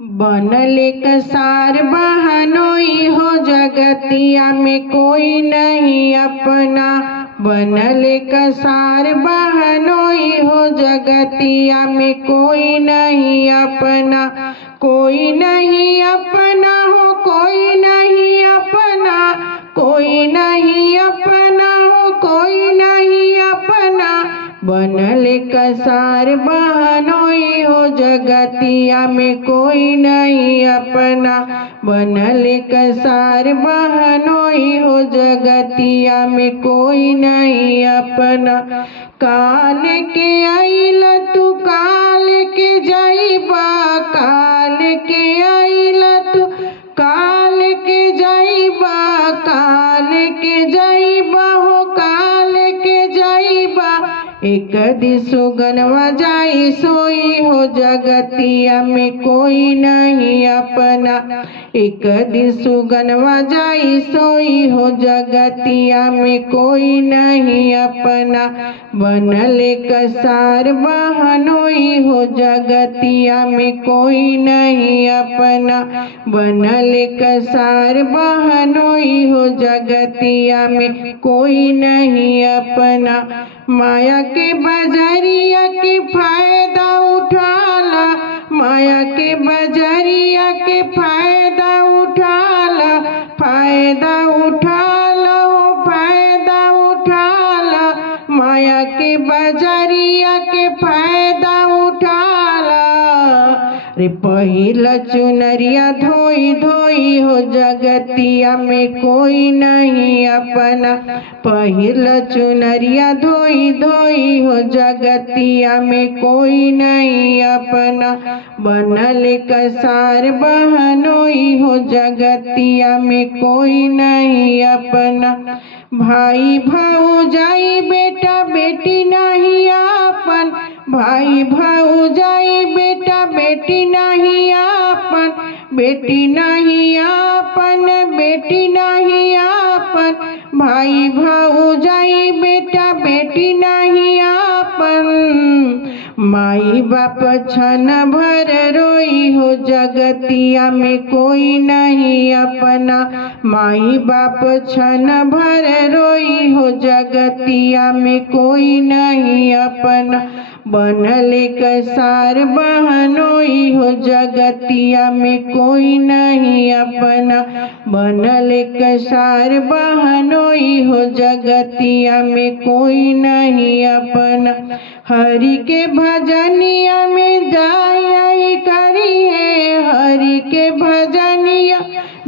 बनल कसार बहनोई हो जगतिया में कोई नहीं अपना। बनल कसार बहनोई हो जगतिया में कोई नहीं अपना। कोई नहीं अपना हो कोई नहीं अपना। कोई नहीं अपना हो कोई नहीं अपना। बनल कसार बहनोई हो जगतिया में कोई नहीं अपना। बनल कसार बहनोई हो जगतिया में कोई नहीं अपना। काल के आइल तू काल के जाइबा। काल के आइल तू काल के जाइबा। काल के जाइबा हो काल के जाइबा। एक दिसुगनवा जाई सोई हो जगतिया में कोई नहीं अपना। एक दिसुगनवा जाई सोई हो जगतिया में कोई नहीं अपना। बनल कसार बहनोई हो जगतिया में कोई नहीं अपना। बनल कसार बहनोई हो जगतिया में कोई नहीं अपना। माया के बजरिया के फायदा उठाला। माया के बजरिया के फायदा उठाला। फायदा उठाला हो फायदा उठाला। माया के बजरिया के फायदा उठाला। रे पहिला चुनरिया धोई धोई हो जगतिया में कोई नहीं अपना। पहिला चुनरिया धोई धोई हो जगतिया में कोई नहीं अपना। बनल कसार बहनोई हो जगतिया में कोई नहीं अपना। भाई भौजाई बेटा बेटी नहीं आपन। भाई भौजाई बेटा बेटी नहीं आपन। बेटी नहीं आपन बेटी नहीं आपन। भाई भौजाई बेटा बेटी नहीं आपन। माई बाप छन भर रोई हो जगतिया में कोई नहीं अपना। माई बाप छन भर रोई हो जगतिया में कोई नहीं अपना। बनल कसार बहनोई हो जगतिया में कोई नहीं अपना। बनल कसार बहनोई हो जगतिया में कोई नहीं अपना। हरि के भजनिया में जाई करी है। हरि के भजनिया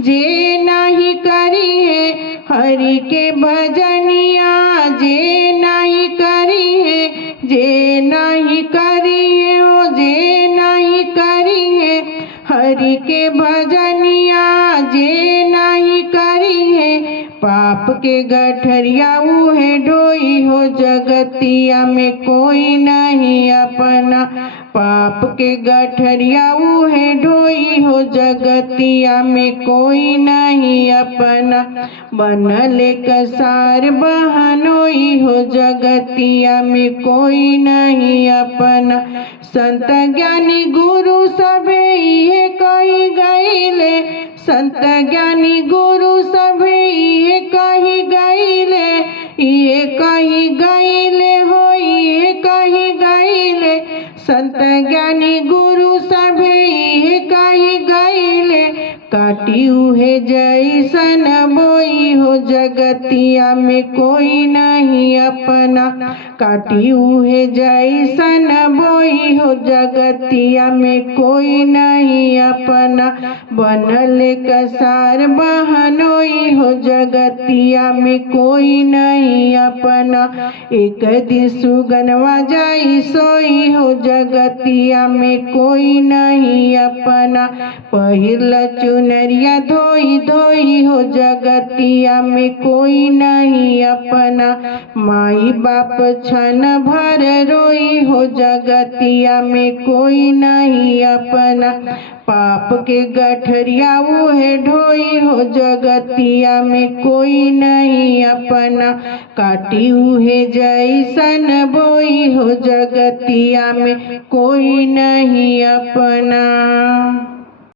जे नहीं करी है। हरि के भजनिया जे नहीं करी है। जे नहीं करी है हो जे नहीं करी है। हरि के भजनिया जे नहीं करी है। पाप के गठरिया उहे ढोई हो जगतिया में कोई नहीं अपना। पाप के गठरिया उहे ढोई हो जगतिया में कोई नहीं अपना। बनल कसार बहनोई हो जगतिया में कोई नहीं अपना। संत ज्ञानी गुरु सभे इहे कही गईले। संत ज्ञानी गुरु सभे इहे कही गईले। इहे कही गईले हो इहे कही गईले। संत ज्ञानी गुरु सभे इहे कही गईले। काटी उहे जैसन बोई हो जगतिया में कोई नहीं अपना। काटी उहे जैसन बोई हो जगतिया में कोई नहीं अपना। बनल कसार बहनोई हो जगतिया में कोई नहीं अपना। एक दिसुगनवा जाई सोई हो जगतिया में कोई नहीं अपना। पहिला चुनरिया धोई धोई हो जगतिया में कोई नहीं अपना। माई बाप छन भर रोई हो जगतिया में कोई नहीं अपना। पाप के गठरिया उहे ढोई हो जगतिया में कोई नहीं अपना। काटी उहे जैसन बोई हो जगतिया में कोई नहीं अपना।